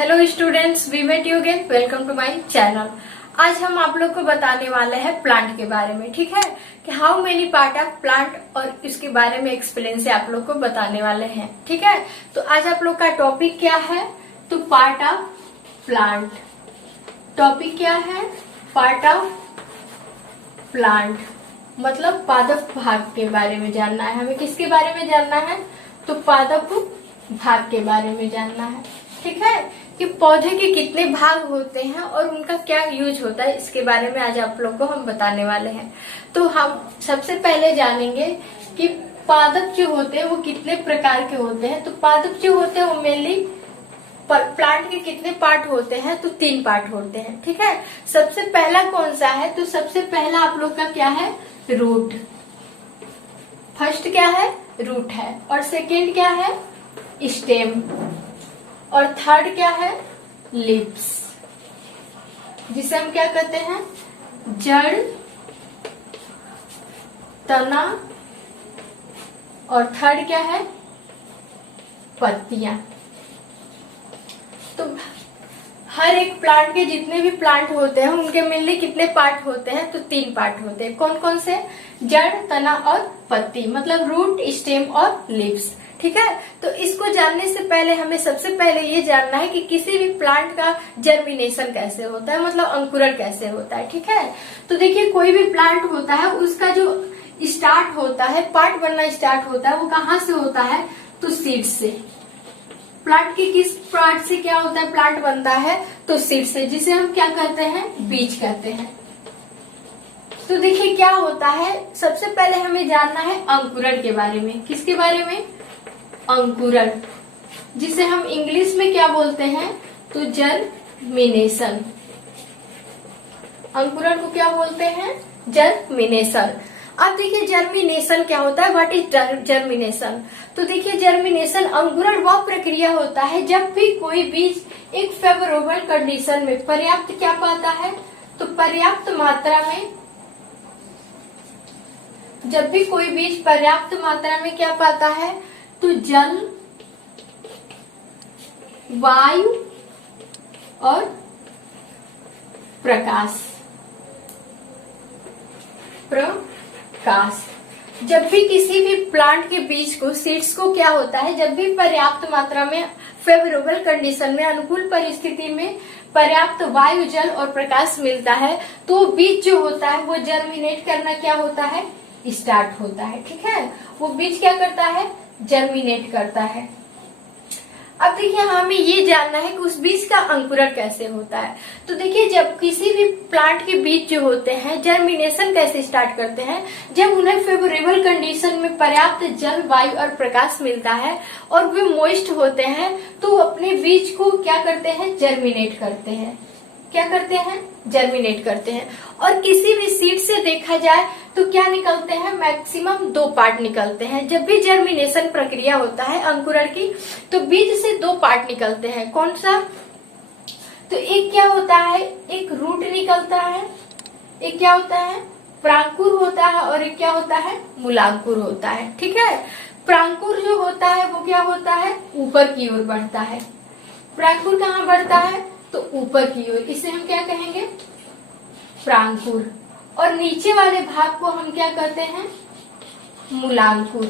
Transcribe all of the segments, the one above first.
Hello students, we met you again. Welcome to my channel. आज हम आप लोग को बताने वाले हैं प्लांट के बारे में, ठीक है, कि how many part of plant और इसके बारे में एक्सप्लेन से आप लोग को बताने वाले हैं, ठीक है। तो आज आप लोग का टॉपिक क्या है? तो पार्ट ऑफ प्लांट। टॉपिक क्या है? पार्ट ऑफ प्लांट, मतलब पादप भाग के बारे में जानना है हमें। किसके बारे में जानना है? तो पादप भाग के बारे में जानना है, ठीक है, कि पौधे के कितने भाग होते हैं और उनका क्या यूज होता है, इसके बारे में आज आप लोग को हम बताने वाले हैं। तो हम सबसे पहले जानेंगे कि पादप जो होते हैं वो कितने प्रकार के होते हैं। तो पादप जो होते हैं वो मेनली प्लांट के कितने पार्ट होते हैं? तो 3 पार्ट होते हैं, ठीक है। सबसे पहला कौन सा है? तो सबसे पहला आप लोग का क्या है? रूट। फर्स्ट क्या है? रूट है। और सेकेंड क्या है? स्टेम। और थर्ड क्या है? लीव्स, जिसे हम क्या कहते हैं? जड़, तना, और थर्ड क्या है? पत्तियां। तो हर एक प्लांट के जितने भी प्लांट होते हैं उनके मेनली कितने पार्ट होते हैं? तो 3 पार्ट होते हैं। कौन कौन से? जड़, तना और पत्ती, मतलब रूट, स्टेम और लीव्स, ठीक है। तो इसको जानने से पहले हमें सबसे पहले ये जानना है कि किसी भी प्लांट का जर्मिनेशन कैसे होता है, मतलब अंकुरण कैसे होता है, ठीक है। तो देखिए, कोई भी प्लांट होता है उसका जो स्टार्ट होता है, पार्ट बनना स्टार्ट होता है, वो कहाँ से होता है? तो सीड से। प्लांट के किस पार्ट से क्या होता है? प्लांट बनता है तो सीड से, जिसे हम क्या कहते हैं? बीज कहते हैं। तो देखिए क्या होता है, सबसे पहले हमें जानना है अंकुरण के बारे में। किसके बारे में? अंकुरण, जिसे हम इंग्लिश में क्या बोलते हैं? तो जर्मिनेशन। अंकुरण को क्या बोलते हैं? जर्मिनेशन। अब देखिए जर्मिनेशन क्या होता है? What is germination? तो देखिए जर्मिनेशन, अंकुरण वह प्रक्रिया होता है जब भी कोई बीज एक फेवरेबल कंडीशन में पर्याप्त क्या पाता है? तो पर्याप्त मात्रा में, जब भी कोई बीज पर्याप्त मात्रा में क्या पाता है? तो जल, वायु और प्रकाश। जब भी किसी भी प्लांट के बीज को, सीड्स को क्या होता है, जब भी पर्याप्त मात्रा में, फेवरेबल कंडीशन में, अनुकूल परिस्थिति में पर्याप्त वायु, जल और प्रकाश मिलता है, तो बीज जो होता है वो जर्मिनेट करना क्या होता है? स्टार्ट होता है, ठीक है। वो बीज क्या करता है? जर्मिनेट करता है। अब देखिए हमें ये जानना है कि उस बीज का अंकुरण कैसे होता है। तो देखिए जब किसी भी प्लांट के बीज जो होते हैं जर्मिनेशन कैसे स्टार्ट करते हैं? जब उन्हें फेवरेबल कंडीशन में पर्याप्त जल, वायु और प्रकाश मिलता है और वे मॉइस्ट होते हैं, तो अपने बीज को क्या करते हैं? जर्मिनेट करते हैं। क्या करते हैं? जर्मिनेट करते हैं। और किसी भी सीड से देखा जाए तो क्या निकलते हैं? मैक्सिमम 2 पार्ट निकलते हैं। जब भी जर्मिनेशन प्रक्रिया होता है अंकुरण की, तो बीज से 2 पार्ट निकलते हैं। कौन सा? तो एक क्या होता है? एक रूट निकलता है, एक क्या होता है? प्रांकुर होता है, और एक क्या होता है? मूलांकुर होता है, ठीक है। प्रांकुर जो होता है वो क्या होता है? ऊपर की ओर बढ़ता है। प्रांकुर कहाँ बढ़ता है? तो ऊपर की ओर। इसे हम क्या कहेंगे? प्रांकुर। और नीचे वाले भाग को हम क्या कहते हैं? मूलांकुर।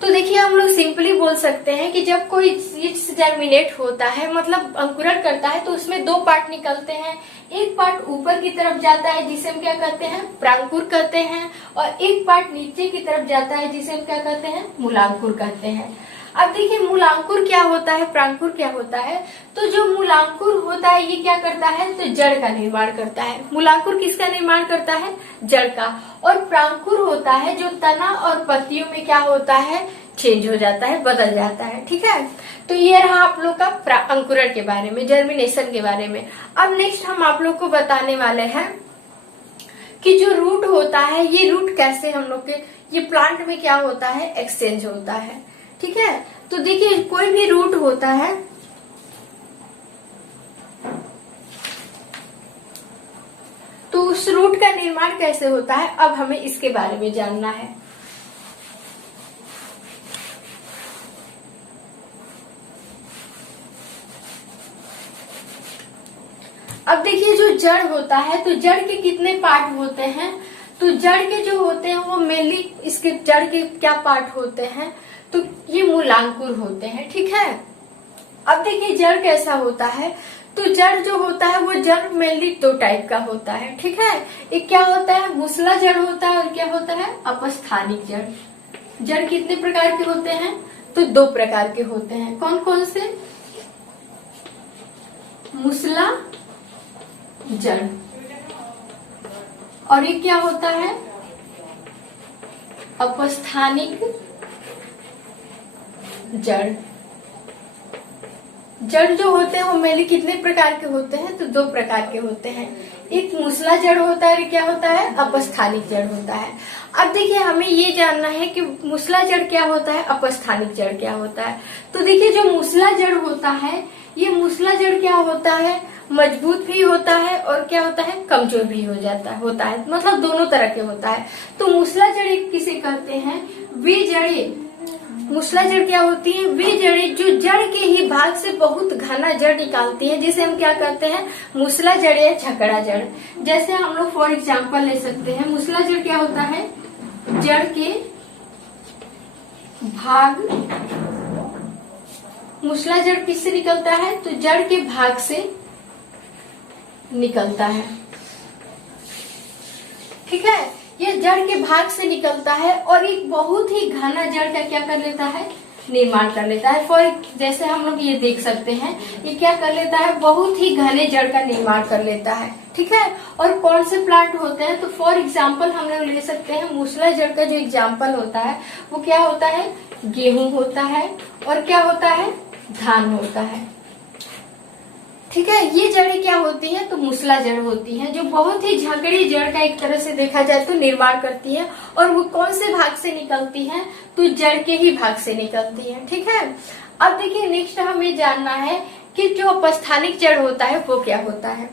तो देखिए हम लोग सिंपली बोल सकते हैं कि जब कोई सीड्स जर्मिनेट होता है, मतलब अंकुरण करता है, तो उसमें 2 पार्ट निकलते हैं। एक पार्ट ऊपर की तरफ जाता है जिसे हम क्या कहते हैं? प्रांकुर कहते हैं, और एक पार्ट नीचे की तरफ जाता है जिसे हम क्या कहते हैं? मूलांकुर कहते हैं। अब देखिए मूलांकुर क्या होता है, प्रांकुर क्या होता है? तो जो मूलांकुर होता है ये क्या करता है? तो जड़ का निर्माण करता है। मूलांकुर किसका निर्माण करता है? जड़ का। और प्रांकुर होता है जो तना और पत्तियों में क्या होता है? चेंज हो जाता है, बदल जाता है, ठीक है। तो ये रहा आप लोग का अंकुरण के बारे में, जर्मिनेशन के बारे में। अब नेक्स्ट हम आप लोग को बताने वाले हैं कि जो रूट होता है, ये रूट कैसे हम लोग के ये प्लांट में क्या होता है? एक्सचेंज होता है, ठीक है। तो देखिए कोई भी रूट होता है, तो उस रूट का निर्माण कैसे होता है, अब हमें इसके बारे में जानना है। अब देखिए जो जड़ होता है, तो जड़ के कितने पार्ट होते हैं? तो जड़ के जो होते हैं वो मेनली, इसके जड़ के क्या पार्ट होते हैं? तो ये मूलांकुर होते हैं, ठीक है। अब देखिए जड़ कैसा होता है, तो जड़ जो होता है वो जड़ मेनली दो टाइप का होता है, ठीक है। एक क्या होता है, मूसला जड़ होता है, और क्या होता है, अपस्थानिक जड़। जड़ कितने प्रकार के होते हैं? तो दो प्रकार के होते हैं। कौन कौन से? मूसला जड़, और ये क्या होता है, अपस्थानिक जड़। जड़ जो होते हैं वो मेनली कितने प्रकार के होते हैं? तो दो प्रकार के होते हैं। एक मूसला जड़ होता है, क्या होता है, अपस्थानिक जड़ होता है। अब देखिए हमें ये जानना है कि मूसला जड़ क्या होता है, अपस्थानिक जड़ क्या होता है। तो देखिए जो मूसला जड़ होता है, ये मूसला जड़ क्या होता है, मजबूत भी होता है और क्या होता है, कमजोर भी होता है, मतलब दोनों तरह के होता है। तो मूसला जड़ किसे कहते हैं? वे जड़ें, मूसला जड़ क्या होती है, वे जड़ें जो जड़ के ही भाग से बहुत घना जड़ निकालती है, जिसे हम क्या कहते हैं, मूसला जड़ या झकड़ा जड़। जैसे हम लोग फॉर एग्जाम्पल ले सकते हैं, मूसला जड़ क्या होता है, जड़ के भाग, मूसला जड़ किससे निकलता है, तो जड़ के भाग से निकलता है, ठीक है। ये जड़ के भाग से निकलता है और एक बहुत ही घना जड़ का क्या कर लेता है, निर्माण कर लेता है। फॉर जैसे हम लोग ये देख सकते हैं, ये क्या कर लेता है, बहुत ही घने जड़ का निर्माण कर लेता है, ठीक है। और कौन से प्लांट होते हैं, तो फॉर एग्जाम्पल हम लोग ले सकते हैं, मूसला जड़ का जो एग्जाम्पल होता है वो क्या होता है, गेहूं होता है, और क्या होता है, धान होता है, ठीक है। ये जड़ें क्या होती हैं, तो मूसला जड़ होती हैं, जो बहुत ही झगड़ी जड़ का एक तरह से देखा जाए तो निर्माण करती है। और वो कौन से भाग से निकलती हैं, तो जड़ के ही भाग से निकलती हैं, ठीक है। अब देखिए नेक्स्ट हमें जानना है कि जो अपस्थानिक जड़ होता है वो क्या होता है।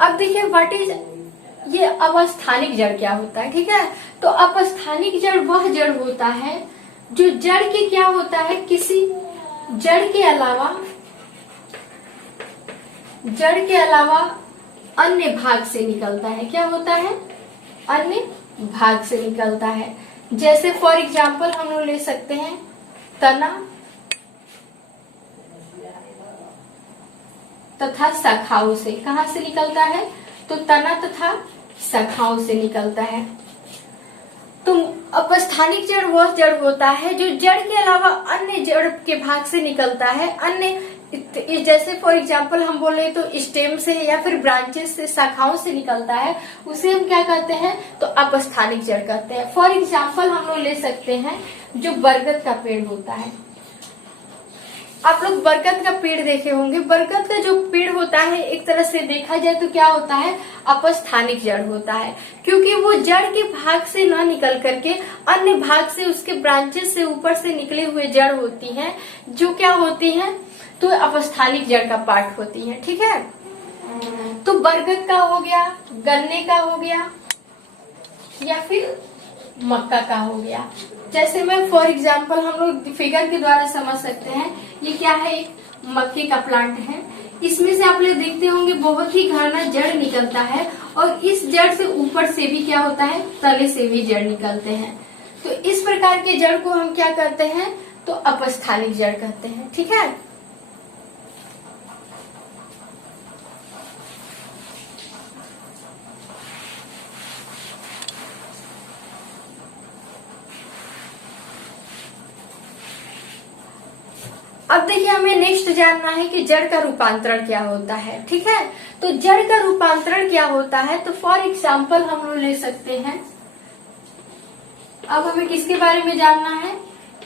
अब देखिए व्हाट इज, ये अवस्थानिक जड़ क्या होता है, ठीक है। तो अपस्थानिक जड़ वह जड़ होता है जो जड़ के क्या होता है, किसी जड़ के अलावा अन्य भाग से निकलता है। क्या होता है, अन्य भाग से निकलता है। जैसे फॉर एग्जाम्पल हम लोग ले सकते हैं, तना तथा शाखाओं से। कहाँ से निकलता है, तो तना तथा शाखाओं से निकलता है। तो अपस्थानिक जड़ वह जड़ होता है जो जड़ के अलावा अन्य जड़ के भाग से निकलता है। अन्य जैसे फॉर एग्जाम्पल हम बोले तो स्टेम से या फिर ब्रांचेस से, शाखाओं से निकलता है, उसे हम क्या कहते हैं, तो अपस्थानिक जड़ कहते हैं। फॉर एग्जाम्पल हम लोग ले सकते हैं जो बरगद का पेड़ होता है। आप लोग बरगद का पेड़ देखे होंगे। बरगद का जो पेड़ होता है एक तरह से देखा जाए तो क्या होता है, अपस्थानिक जड़ होता है, क्योंकि वो जड़ के भाग से न निकल करके अन्य भाग से, उसके ब्रांचेस से ऊपर से निकले हुए जड़ होती हैं, जो क्या होती हैं, तो अपस्थानिक जड़ का पार्ट होती है, ठीक है। तो बरगद का हो गया, गन्ने का हो गया, या फिर मक्का का हो गया। जैसे मैं फॉर एग्जाम्पल हम लोग फिगर के द्वारा समझ सकते हैं, ये क्या है, एक मक्के का प्लांट है। इसमें से आप लोग देखते होंगे बहुत ही घना जड़ निकलता है, और इस जड़ से ऊपर से भी क्या होता है, तले से भी जड़ निकलते हैं। तो इस प्रकार के जड़ को हम क्या कहते हैं, तो अपस्थानिक जड़ कहते हैं, ठीक है। अब देखिए हमें नेक्स्ट जानना है कि जड़ का रूपांतरण क्या होता है, ठीक है। तो जड़ का रूपांतरण क्या होता है, तो फॉर एग्जाम्पल हम लोग ले सकते हैं, अब हमें किसके बारे में जानना है,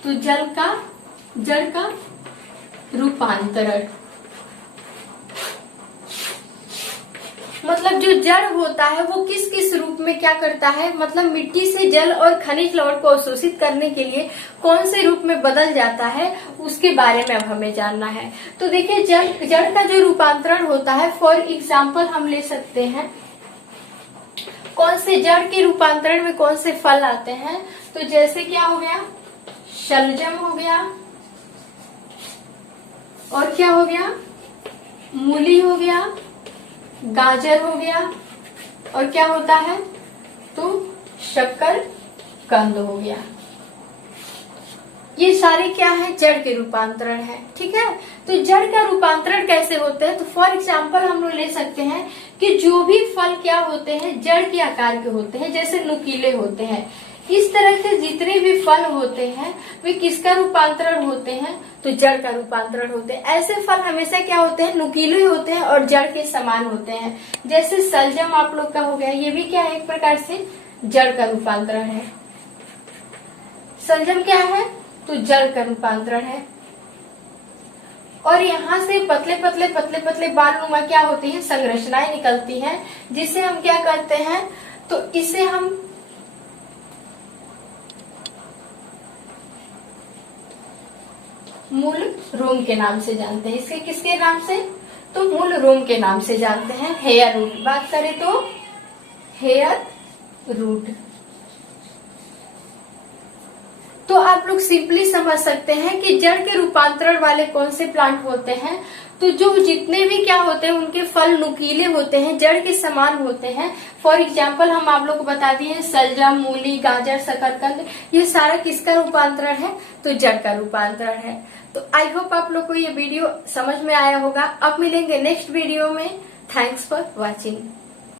तो जड़ का रूपांतरण। मतलब जो जड़ होता है वो किस किस रूप में क्या करता है, मतलब मिट्टी से जल और खनिज लवण को अवशोषित करने के लिए कौन से रूप में बदल जाता है, उसके बारे में अब हमें जानना है। तो देखिए जड़ का जो रूपांतरण होता है, फॉर एग्जाम्पल हम ले सकते हैं कौन से जड़ के रूपांतरण में कौन से फल आते हैं। तो जैसे क्या हो गया, शलजम हो गया, और क्या हो गया, मूली हो गया, गाजर हो गया, और क्या होता है, तो शकरकंद हो गया। ये सारे क्या है, जड़ के रूपांतरण है। ठीक है, तो जड़ का रूपांतरण कैसे होता है, तो फॉर एग्जाम्पल हम लोग ले सकते हैं कि जो भी फल क्या होते हैं, जड़ के आकार के होते हैं, जैसे नुकीले होते हैं। इस तरह के जितने भी फल होते हैं वे किसका रूपांतरण होते हैं, तो जड़ का रूपांतरण होते हैं। ऐसे फल हमेशा क्या होते हैं, नुकीले होते हैं और जड़ के समान होते हैं। जैसे सलजम आप लोग का हो गया, ये भी क्या है, एक प्रकार से जड़ का रूपांतरण है। सलजम क्या है, तो जड़ का रूपांतरण है। और यहाँ से पतले पतले पतले पतले बालनुमा क्या होती है, संरचनाएं निकलती हैं, जिसे हम क्या करते हैं, तो इसे हम मूल रोम के नाम से जानते हैं। इसके किसके नाम से, तो मूल रोम के नाम से जानते हैं। हेयर रूट बात करें तो हेयर रूट। तो आप लोग सिंपली समझ सकते हैं कि जड़ के रूपांतरण वाले कौन से प्लांट होते हैं, तो जो जितने भी क्या होते हैं उनके फल नुकीले होते हैं, जड़ के समान होते हैं। फॉर एग्जाम्पल हम आप लोग को बता दिए, सलजम, मूली, गाजर, शकरकंद, ये सारा किसका रूपांतरण है, तो जड़ का रूपांतरण है। तो आई होप आप लोग को ये वीडियो समझ में आया होगा। अब मिलेंगे नेक्स्ट वीडियो में। Thanks for watching.